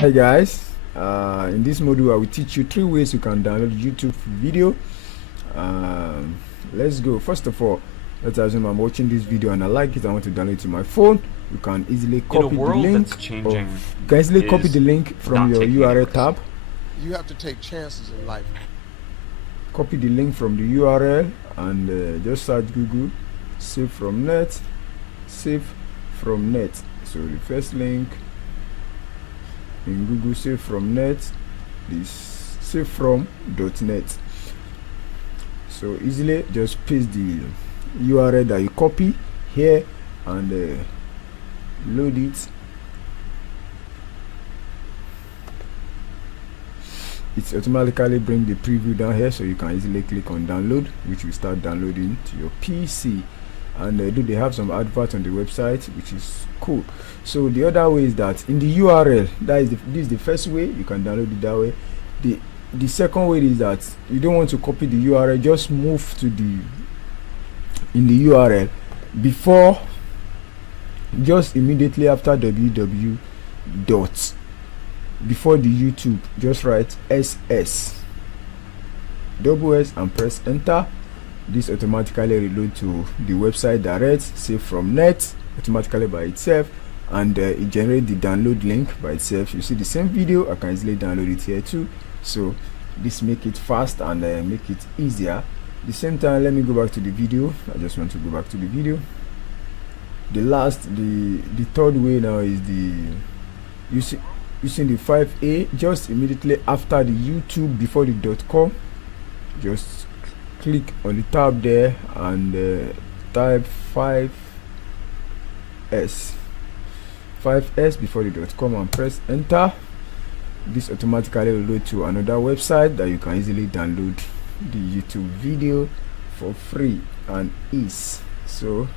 Hi guys, in this module I will teach you 3 ways you can download YouTube video. Let's go. First of all, let's assume I'm watching this video and I like it. I want to download it to my phone. You can easily copy the link. You can easily copy the link from your URL tab. You have to take chances in life. Copy the link from the URL and just search Google. Save from net. Save from net. So the first link in Google, save from net, this save from .net. So easily just paste the URL that you copy here and load it. It's automatically bring the preview down here, so you can easily click on download, which will start downloading to your PC. And do they have some adverts on the website, which is cool. So the other way is that in the URL, this is the first way you can download it that way. The second way is that you don't want to copy the URL, just move to in the URL before, just immediately after www dot, before the YouTube, just write SS and press enter. This automatically reload to the website direct, save from net automatically by itself, and it generates the download link by itself. You see the same video, I can easily download it here too. So this make it fast and make it easier. At the same time, let me go back to the video. I just want to go back to the video. The third way now is using the 5A, just immediately after the YouTube, before the .com, just click on the tab there and type 5S before the .com and press enter. This automatically will load to another website that you can easily download the YouTube video for free and ease. So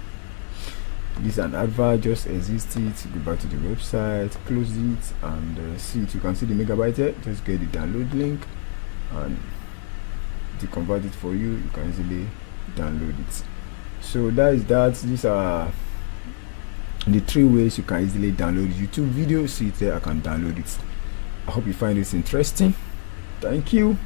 this is an advert, just exist it, go back to the website, close it and see it. You can see the megabyte here. Just get the download link and to convert it for you. You can easily download it. So that is that. These are the 3 ways you can easily download YouTube video. See it there, I can download it. I hope you find this interesting. Thank you.